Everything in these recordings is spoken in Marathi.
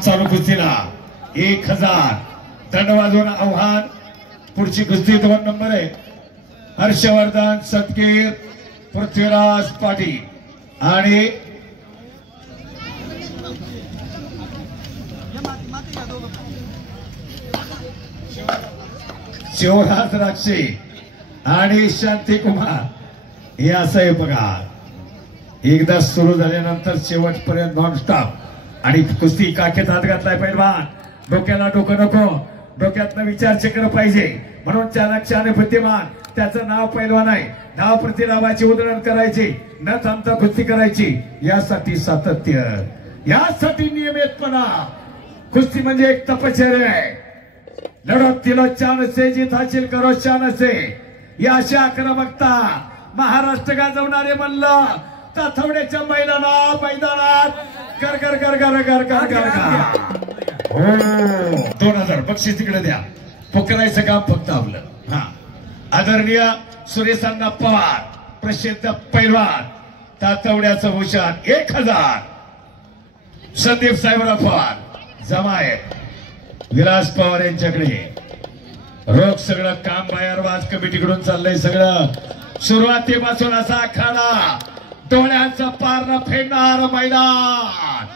चालू कुस्तीला 1000 दंड वाजवून आव्हान. पुढची कुस्ती 2 नंबर आहे. हर्षवर्धन सतगीर पृथ्वीराज पाटील आणि शिवराज राक्षे आणि शांतिकुमार हे असं आहे बघा. एकदा सुरू झाल्यानंतर शेवटपर्यंत नॉन स्टॉप आणि कुस्ती काखेत हात घातलाय पैलवान. डोक्याला डोकं नको, डोक्यातनं विचार चक्र पाहिजे म्हणून चाणक्य आणि बुद्धिमान त्याचं नाव पैलवान आहे. नाव प्रति नावाची उधळण करायची, न थांबता कुस्ती करायची. यासाठी सातत्य, यासाठी नियमितपणा. कुस्ती म्हणजे एक तपश्चर्या आहे. लढत तिला चान से जीत हासिल करो शान से. या अशी आक्रमकता महाराष्ट्र गाजवणारे म्हणलं ताथवड्याच्या मैदानात कर कर कर कर कर कर कर हो. 2000 बक्षीस तिकडे द्या. पोकरायचं काम फक्त आपलं. हा, आदरणीय सुरेशांना पवार प्रसिद्ध पैलवान तातवड्याचं भूषण 1000. संदीप साहेबराव पवार जमा आहेत. विलास पवार यांच्याकडे रोख सगळं काम बाहेरवाज कमिटीकडून चाललंय. सगळं सुरुवातीपासून असा आखाडा डोळ्यांचा पार न फेडणार मैदान,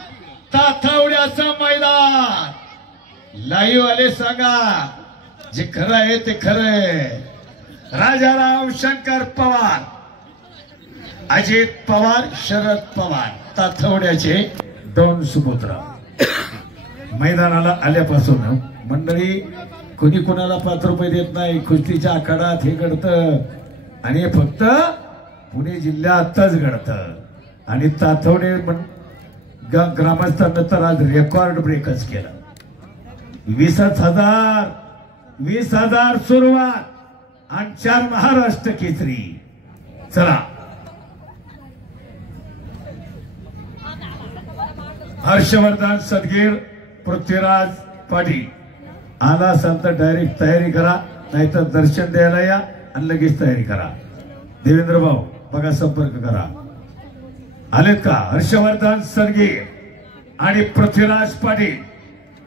ताथवड्याचं मैदान. लाईव्ह आले सांगा जे खरं आहे ते खरं आहे. राजाराम शंकर पवार, अजित पवार, शरद पवार ताथवड्याचे 2 सुपुत्र. मैदानाला आल्यापासून मंडळी कोणी कोणाला 5 रुपये देत नाही. कुस्तीच्या आखाड्यात हे घडतं आणि हे फक्त पुणे जिल्ह्यातच घडतं. आणि ताथवडे ग्रामस्थांना तर आज रेकॉर्ड ब्रेकच केलं. 20,000 सुरुवात आणि 4 महाराष्ट्र केसरी. चला, हर्षवर्धन सदगीर पृथ्वीराज पाटील आला असाल तर डायरेक्ट तयारी करा, नाहीतर दर्शन द्यायला या आणि लगेच तयारी करा. देवेंद्र भाऊ बघा, संपर्क करा. आलेत का? हर्षवर्धन सदगीर आणि पृथ्वीराज पाटील.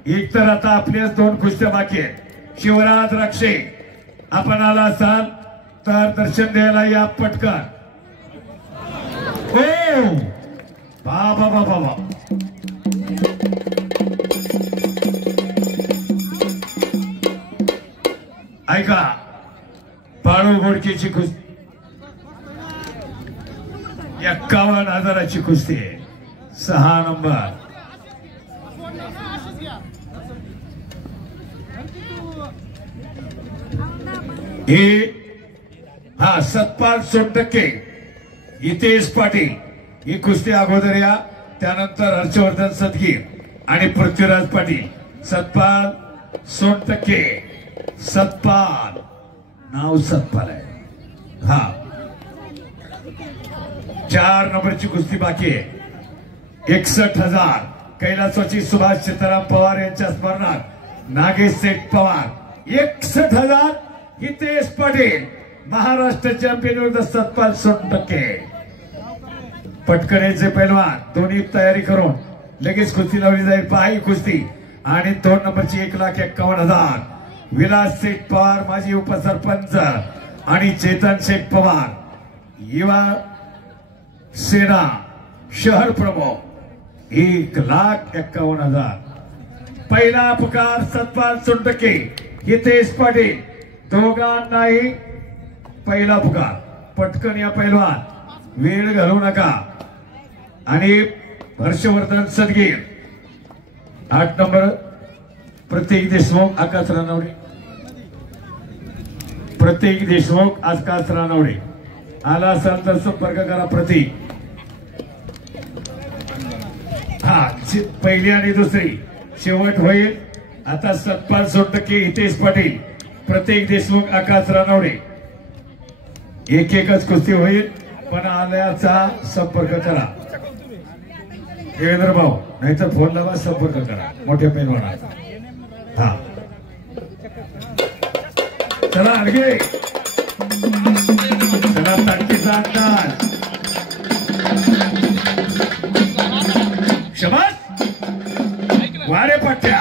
एक तर आता आपल्याच 2 कुस्त्या बाकी आहेत. शिवराज राक्षे आपण आला असाल तर दर्शन द्यायला या पटकन. हो बाबा बाबा बाबा, ऐका, बाळू घोडकेची कुस्ती 51,000ची कुस्ती आहे. 6 नंबर. हे हा सतपाल सोनटक्के, हितेश पाटील ही कुस्ती अगोदर या. त्यानंतर हर्षवर्धन सदगीर आणि पृथ्वीराज पाटील. सतपाल सोनटक्के, सतपाल नाव सतपाल आहे. हा, 4 नंबरची कुस्ती बाकी आहे. 61,000 कैलासवासी सुभाष सीताराम पवार यांच्या स्मरणात नागेश सेठ पवार. 61,000 हितेश पाटील. महाराष्ट्र चॅम्पियन विरुद्ध सतपाल सोनटक्के. पटकन पैलवान दोन्ही तयारी करून लगेच कुस्ती लावली जाईल. पाही कुस्ती. आणि 2 नंबरची 1,51,000 विलास शेठ पवार माजी उपसरपंच आणि चेतन शेठ पवार युवा सेना शहर प्रमुख. 1,51,000. पहिला पुकार सतपाल सोनटक्के, हितेश पाटील दोघांनाही पहिला पुकार. पटकन या पैलवान, वेळ घालू नका. आणि हर्षवर्धन सदगीर 8 नंबर प्रत्येक देशमुख आकाश रानवडे. प्रत्येक देशमुख आकाश रानवडे आला असाल तर संपर्क करा. प्रतीक. हा, पहिली आणि दुसरी शेवट होईल. आता सतपाल सोनटक्के, हितेश पाटील, प्रत्येक देशमुख आकाश रानवडे. एकच कुस्ती होईल, पण आल्याचा संपर्क करा. देवेंद्र भाऊ, नाहीतर फोन लावा, संपर्क करा मोठ्या पैलवानाचा. हा, चला आणखी चला, ताकदीचा अंदाज. क्षमा वारे पट्ट्या.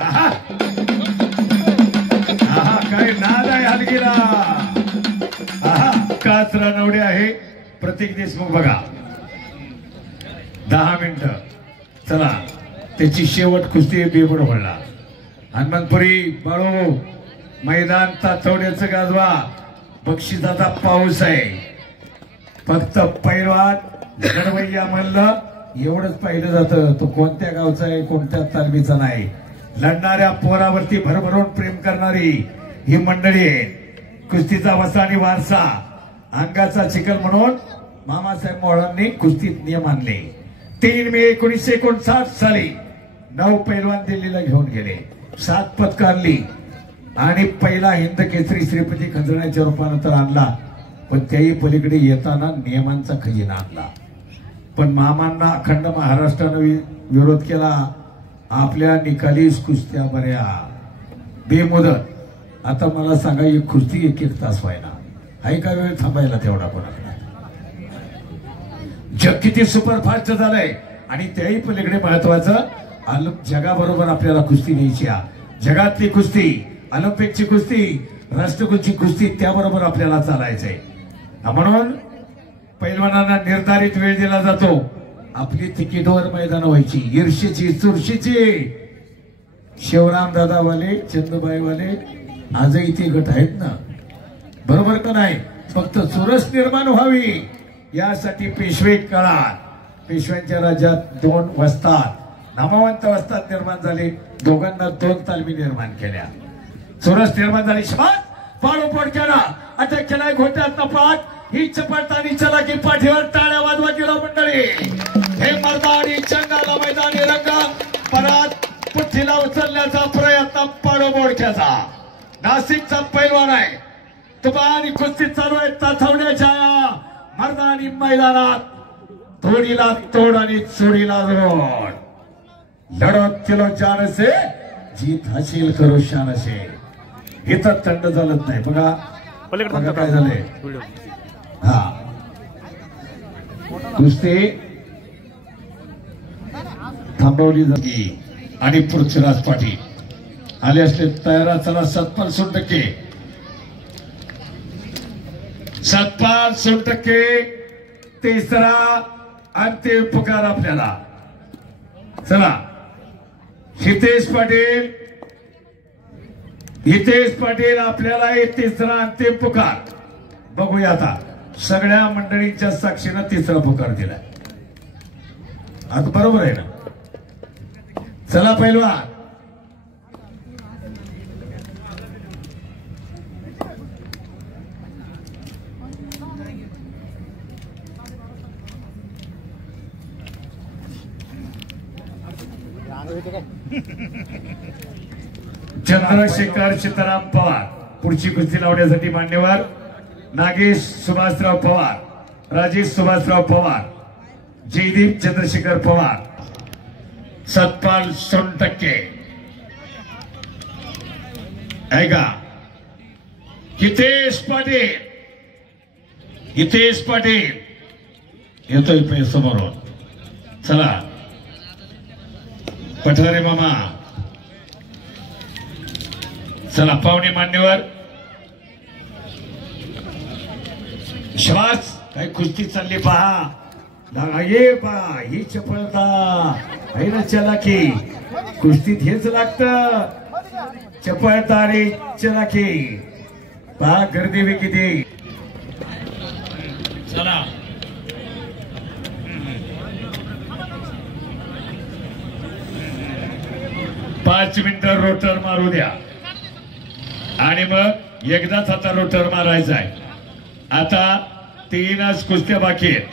आहा आहा काय नाद आहे हलगीला. आहा काचरा नवडे आहे प्रतीक देशमुख बघा. 10 मिनिटं चला त्याची शेवट कुस्ती बेबड होणार. हनुमानपुरी बाळू मैदान तातवड्याचं गाजवा. बक्षिसाचा पाऊस आहे. फक्त पैलवान गडवैया म्हणलं एवढंच पाहिलं जातं. तो कोणत्या गावचा आहे कोणत्या तालमीचा नाही. लढणाऱ्या पोरावरती भरभरून प्रेम करणारी ही मंडळी आहे. कुस्तीचा वसा आणि वारसा अंगाचा चिखल म्हणून मामासाहेब मोळांनी कुस्तीत नियम आणले. 3 मे 1959 साली 9 पैलवान दिल्लीला घेऊन गेले. 7 पदकारली आणि पहिला हिंद केसरी श्रीपती खंजण्याच्या रूपानंतर आणला. पण त्याही पलीकडे येताना नियमांचा खजिना आणला. पण मामांना अखंड महाराष्ट्रानं विरोध केला. आपल्या निकाली कुस्त्या बऱ्या बेमुदत. आता मला सांगा एक कुस्ती 1-1 तास व्हायला हाय का वेळ थांबायला तेवढा कोणाकडे. जग किती सुपरफास्ट झालंय आणि त्याही पलीकडे महत्वाचं जगाबरोबर आपल्याला कुस्ती न्यायची. जगातली कुस्ती ऑलिम्पिकची कुस्ती राष्ट्रकुस्ती कुस्ती त्याबरोबर आपल्याला चालायचंय. म्हणून पैलवानांना निर्धारित वेळ दिला जातो. आपली तिकीटवर मैदान व्हायची. ईर्षेची चुरशीची. शिवराम दादावाले चंदूबाईवाले आजही ते गट आहेत ना बरोबर का नाही. फक्त चुरस निर्माण व्हावी यासाठी पेशवे काळात पेशव्यांच्या राज्यात 2 वस्ताद नामवंत वस्ताद निर्माण झाले. दोघांना 2 तालमी निर्माण केल्या. चुरस निर्माण झाली. शबाद पाडोपाड केला. अटक केलाय घोट्यात पाठ. ही चपळतानी चला की पाठीवर टाळ्या वाजवा केला मंडळी. हे मर्दानी चंगाला मैदानी रंग परत पुठीला उचलण्याचा प्रयत्न पाडोबोडक्याचा नाशिकचा पैलवान आहे. तुबानी कुस्ती चालू आहे ताथवड्याच्या मर्दानी मैदानात. तोडीला तोड आणि चोडीला जोड. लढत केलो जान से जीत हासिल करू शान से. इथं थंड झालत नाही बघा काय झालंय. हा कुस्ती थांबवली जाते आणि पृथ्वीराज पाटील आले असले तयारा. चला सतपाल 100% सतपाल 100% तिसरा अंतिम पुकार आपल्याला. चला हितेश पाटील आपल्याला हे तिसरा अंतिम पुकार बघूया. आता सगळ्या मंडळींच्या साक्षीनं तिसरा पुकार दिलाय. आता बरोबर आहे ना. चला पैलवान चंद्रशेखर सीताराम पवार पुढची कुस्ती लावण्यासाठी मान्यवर. नागेश सुभाषराव पवार, राजेश सुभाषराव पवार, जयदीप चंद्रशेखर पवार, सतपाल 100% ऐका. हितेश पाटील येतोय पे समोरून. चला पठारे मामा. चला पाहुणे मान्यवर. श्वास काय कुस्ती चालली पहा. ये पहा ही चपळता आहे ना चलाखी. कुस्तीत हेच लागतं चपळता आणि चलाखी. पहा गर्दी बी किती. चला पाच मिनिटं रोटर मारू द्या आणि मग एकदाच आता रोटर मारायचा आहे. आता 3च कुस्त्या बाकी आहेत.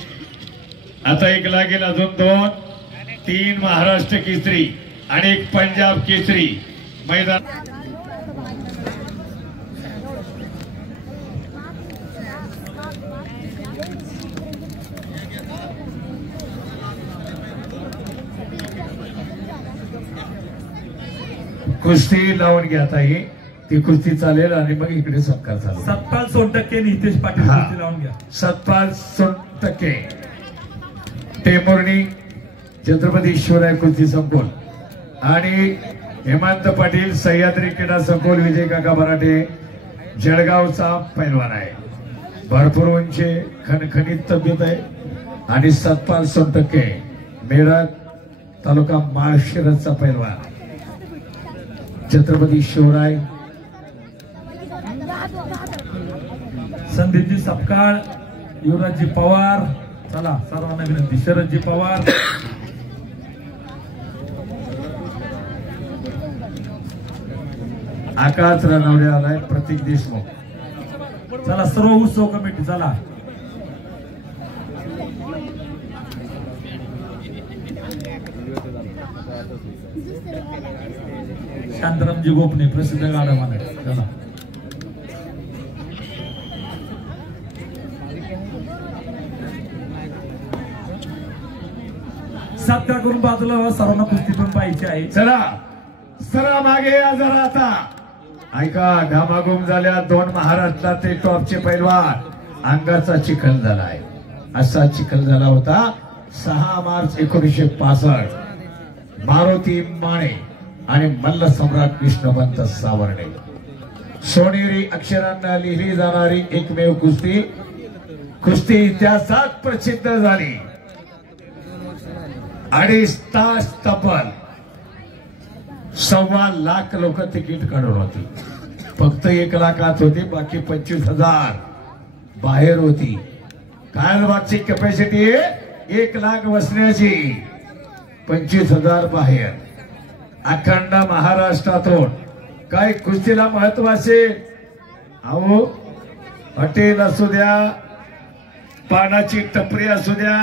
आता एक लागेल अजून 2, 3 महाराष्ट्र केसरी आणि 1 पंजाब केसरी मैदान. कुस्ती लावून घ्या ताई. ती कुस्ती चालेल आणि मग इकडे सत्कार चालेल. सतपाल 100% हितेश पाटील कुस्ती लावून घ्या. सतपाल 100% टेंभुर्णी छत्रपती शिवराय कुस्ती संपवून आणि हेमंत पाटील सह्याद्री क्रीडा संकुल विजय काका मराठे जळगावचा पैलवान आहे. भरपूर उंची खणखणीत तब्येत आहे आणि सतपाल सोनटक्के मेरठ तालुका माळशिरसचा पैलवान. छत्रपती शिवराय संदीपजी सपकाळ युवराजजी पवार चला सर्वांना विनंती शरदजी पवार आकाश रणवडे आलाय प्रतीक देशमुख. चला सर्व उत्सव कमिटी चला शांतारामजी गोपने प्रसिद्ध गाडा चला सत्कार करून बाजूला सर्वांना कुस्ती पण पाहिजे आहे. चला सरा मागे या जरा आता. ऐका घामाघूम झाल्या दोन महाराष्ट्रातले टॉपचे पैलवान. अंगाचा चिखल झालाय. असा चिखल झाला होता 6 मार्च 1965 मारुती माने आणि मल्ल सम्राट विष्णुवंत सावर्णे. सोनेरी अक्षरांना लिहिली जाणारी एकमेव कुस्ती कुस्ती इतिहासात प्रसिद्ध झाली. 2.5 तास तब्बल 1.25 लाख लोक तिकीट काढून होती. फक्त 1 लाख आत होती बाकी 25,000 बाहेर होती. कायलबागची कॅपॅसिटी 1 लाख बसण्याची 25,000 बाहेर. अखंड महाराष्ट्रातून काय कुस्तीला महत्व असेल. अहो हॉटेल असू द्या पानाची टपरी असू द्या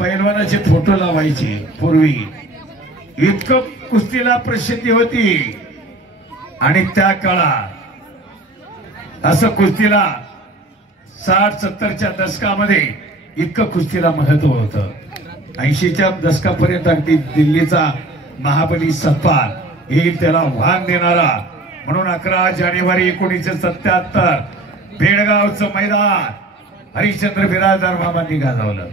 पैलवानाचे फोटो लावायचे. पूर्वी इतकं कुस्तीला प्रसिद्धी होती आणि त्या काळात असं कुस्तीला 60-70च्या दशकामध्ये इतकं कुस्तीला महत्व होतं. 80च्या दशकापर्यंत अगदी दिल्लीचा महाबली सतपाल येईल त्याला वाहन देणारा म्हणून 11 जानेवारी 1977 बेळगावचं मैदान हरिश्चंद्र बिराजदार मामांनी गाजवलं.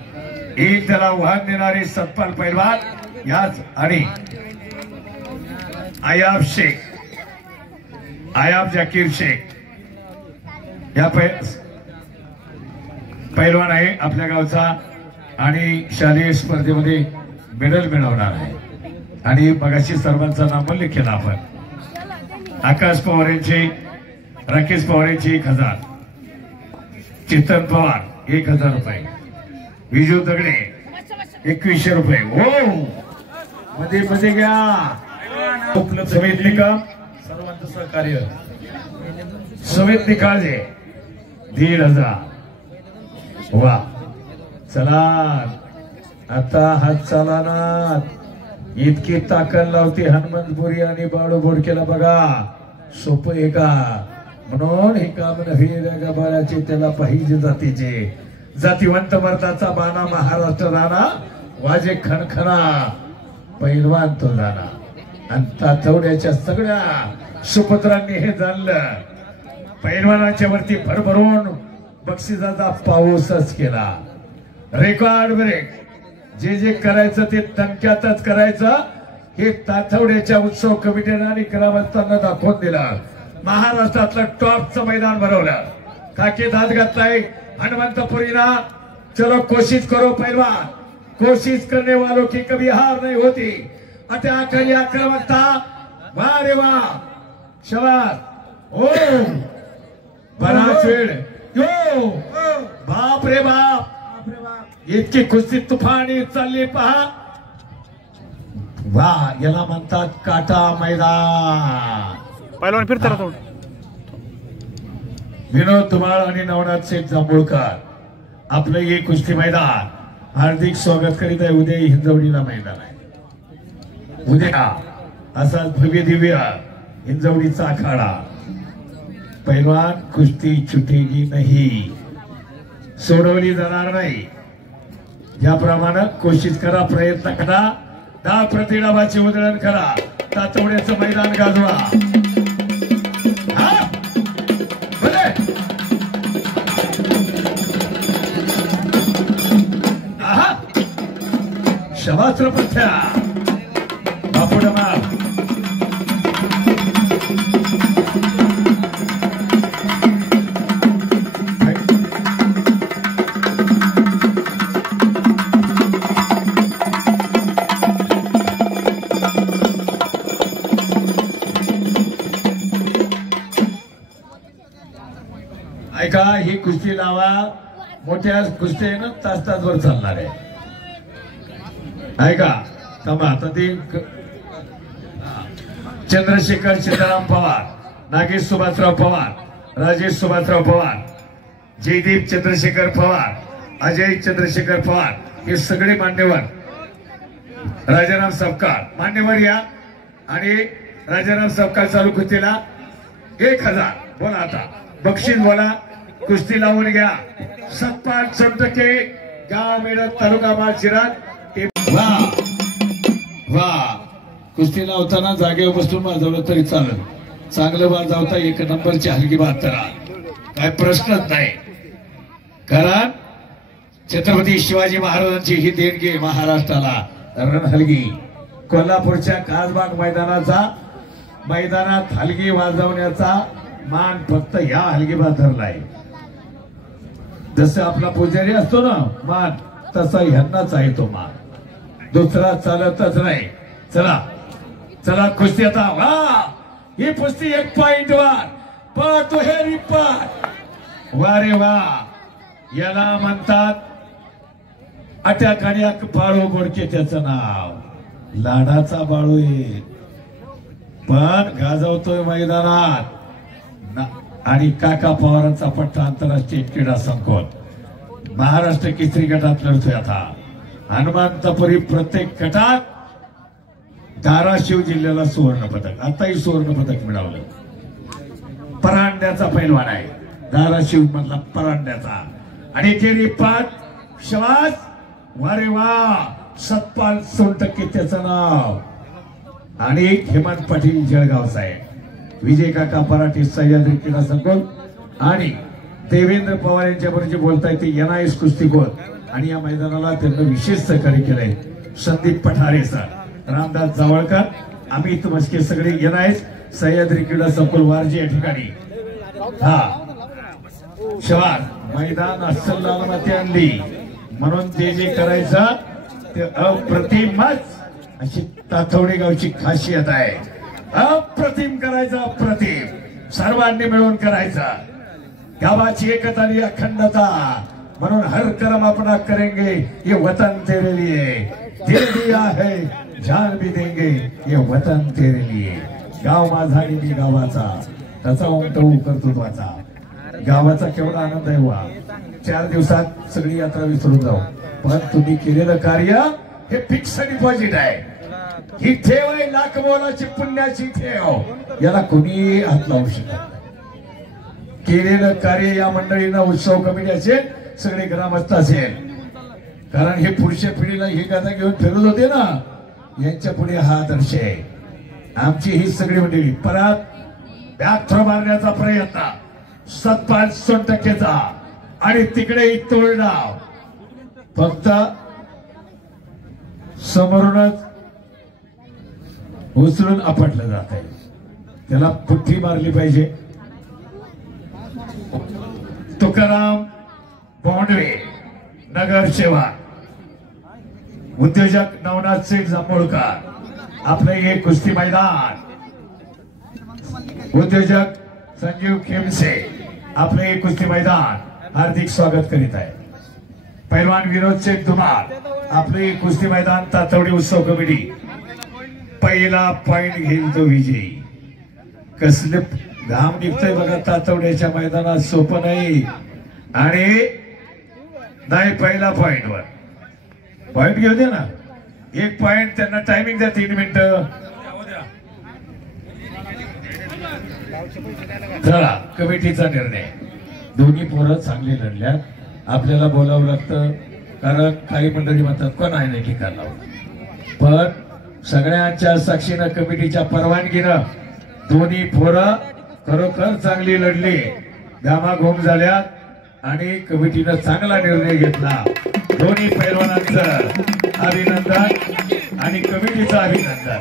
येईल त्याला वाहन देणारे सतपाल पैलवान याच आणि आयाब शेख आयाब जाकीर शेख या पैलवान आहे आपल्या गावचा आणि शालेय स्पर्धेमध्ये मेडल मिळवणार आहे. आणि मगाशी सर्वांचं नाव केलं आपण. आकाश पवार यांचे राकेश पवार यांचे 1,000 चेतन पवार 1,000 रुपये विजू दगडे 2100 रुपये. हो मध्ये मध्ये घ्या. समित निकम सर्वांचं सहकार्य समित निकाळजे 1,500. वा चला आता हात चालाना इतकी ताकद लावते हनुमंतपुरी आणि बाळू बोडकेला बघा. सोपं आहे का. म्हणून हे काम नव्हे बाळाचे त्याला पाहिजे जातीचे. जातीवंत मर्दाचा बाणा महाराष्ट्र राणा वाजे खणखणा पैलवान तो जाणा. आणि तातवड्याच्या सगळ्या सुपुत्रांनी हे जाणलं. पैलवानाच्या वरती भरभरून बक्षिसाचा पाऊसच केला. रेकॉर्ड ब्रेक जे जे करायचं ते टंक्यातच करायचं हे तातवड्याच्या उत्सव कमिटीने आणि ग्रामस्थांना दाखवून दिलं. महाराष्ट्रातलं टॉपचं मैदान भरवलं. काकेत हात घातलाय हनुमंतपुरीना. चलो कोशिश करो पहलवान. कोशिश करने वालों की कभी हार नहीं होती. अत्या आखरी आक्रमकता. वाह रे वाह शाबास. ओ बराच वेळ यो बाप रे बाप इतकी कुस्ती तुफानी चालली पहा. वा याला म्हणतात काटा मैदान. पहिलवान फिरतात थोडं. विनोद धुमाळ आणि नवनाथ शेठ जांभूळकर आपलं हे कुस्ती मैदान हार्दिक स्वागत करीत आहे. उद्या हिंजवडीला मैदान आहे. उद्या असाच भव्य दिव्य हिंजवडीचा आखाडा. पैलवान कुस्ती छुटेगी नाही. सोडवली जाणार नाही. ज्याप्रमाणे कोशिश करा प्रयत्न करा. 10 प्रतिडावाची उधळण करा. तातवड्याचं मैदान गाजवा. शबात्र पथ्या बापू डमाल ऐका, ही कुस्ती लावा, मोठ्या कुस्ती आहे ना, तास-तासभर चालणार आहे. ऐका, थांबा आता ती चंद्रशेखर सीताराम पवार, नागेश सुभाषराव पवार, राजेश सुभाषराव पवार, जयदीप चंद्रशेखर पवार, अजय चंद्रशेखर पवार, हे सगळे मान्यवर. राजाराम सपकाळ मान्यवर या. आणि राजाराम सपकाळ चालू कुस्तीला 1000. बोला आता बक्षीस बोला. कुस्ती लावून घ्या. सतपाल सोनटके, गाव मेळत, तालुका माळशिरस. वा वा, कुस्ती लावताना जागेवर बसून वाजवलं तरी चालेल. चांगलं वाजवता 1 नंबरची हलगी बातरा, काय प्रश्नच नाही. कारण छत्रपती शिवाजी महाराजांची ही देणगी आहे महाराष्ट्राला. रणहलगी कोल्हापूरच्या कासबाग मैदानात हलगी वाजवण्याचा मान फक्त ह्या हलगीबाज धरलाय. जसं आपला पुजारी असतो ना मान, तसा ह्यांनाच आहे तो मान, दुसरा चालतच नाही. चला चला कुस्ती आता. वा, ही कुस्ती 1 पॉइंटवर, पण दुहेरी पाठ. वा रे वा, याला म्हणतात अटॅक आणि बाळू बोडके, त्याचं नाव. लाडाचा बाळू आहे, पण गाजवतोय मैदानात. आणि काका पवारांचा पट्टा आंतरराष्ट्रीय क्रीडा संकुल महाराष्ट्र केसरी गटात लढतोय आता. हनुमंतपुरी प्रत्येक गटात. धाराशिव जिल्ह्याला सुवर्ण पदक, आताही सुवर्ण पदक मिळवलं. परांड्याचा पैलवान आहे धाराशिव मधला, परांड्याचा. आणि केरी पाच शवास. वारे वा, सतपाल सोनटके त्याचं नाव. आणि हेमंत पाटील जळगावचा आहे. विजय काका पराठे सह्याद्री क्रीडा संकुल आणि देवेंद्र पवार यांच्याबरोबर जे बोलताय ते NIS कुस्तीगोर. आणि या मैदानाला त्यांनी विशेष सहकार्य केलंय संदीप पठारे सर, रामदास जावळकर, अमित मस्के, सगळे NIS सह्याद्री क्रीडा संकुल वारजी या ठिकाणी. हा शवार मैदान अस्सल लावण्यात आणली म्हणून ते जे करायचं ते अप्रतिमच अशी तातवडे गावची खासियत आहे. अप्रतिम करायचं, अप्रतिम सर्वांनी मिळून करायचं. गावाची एकता आणि अखंडता, म्हणून हर कर्म अपना करेंगे ये वतन तेरे लिए, दे दिया है जान भी देंगे ये वतन तेरे लिए. गाव माझा आणि मी गावाचा, त्याचा उमटवू कर्तृत्वाचा. गावाचा केवढा आनंद आहे. वा, 4 दिवसात सगळी यात्रा विसरून जाऊ, पण तुम्ही केलेलं कार्य हे फिक्स डिपॉझिट आहे. ही ठेव आहे लाख मोलाची पुण्याची ठेव, याला कोणी हात लावू शकत नाही. केलेलं कार्य या मंडळींना, उत्सव कमिटी असेल, सगळे ग्रामस्थ असेल, कारण हे पुढच्या पिढीला ही गाथा घेऊन फिरत होते ना, यांच्या पुढे हा आदर्श आहे. आमची ही सगळी मंडळी. परत बॅक थ्रो मारण्याचा प्रयत्न सतपाल सोनटकेचा, आणि तिकडे तोडडाव. फक्त समोरूनच उचलून आपटलं जात आहे, त्याला पुठ्ठी मारली पाहिजे. तुकाराम बोंडवे नगरसेवक, उद्योजक नवनाथ शेठ जांभूळकर, आपले हे कुस्ती मैदान. उद्योजक संजीव खेमसे, आपले हे कुस्ती मैदान हार्दिक स्वागत करीत आहे. पैलवान विनोद शेठ धुमाळ, आपले कुस्ती मैदान तातवडी उत्सव कमिटी. पहिला पॉइंट घेईल तो विजयी. कसले घाम निघतोय बघा तातवड्याच्या मैदानात, सोपं नाही. आणि नाही, पहिला पॉइंटवर पॉइंट घेऊ दे ना, 1 पॉइंट. त्यांना टायमिंग द्या 3 मिनिटं. चला, कमिटीचा निर्णय. दोन्ही पोरं चांगली लढल्यात. आपल्याला बोलावं लागतं, कारण काही मंडळी म्हणतात कोण आहे नाही ठिकाण, पण सगळ्यांच्या साक्षीनं कमिटीच्या परवानगीनं दोन्ही पोरं खरोखर चांगली लढली, घामाघूम झाल्यात. आणि कमिटीनं चांगला निर्णय घेतला. दोन्ही पैलवानांचं अभिनंदन आणि कमिटीचं अभिनंदन.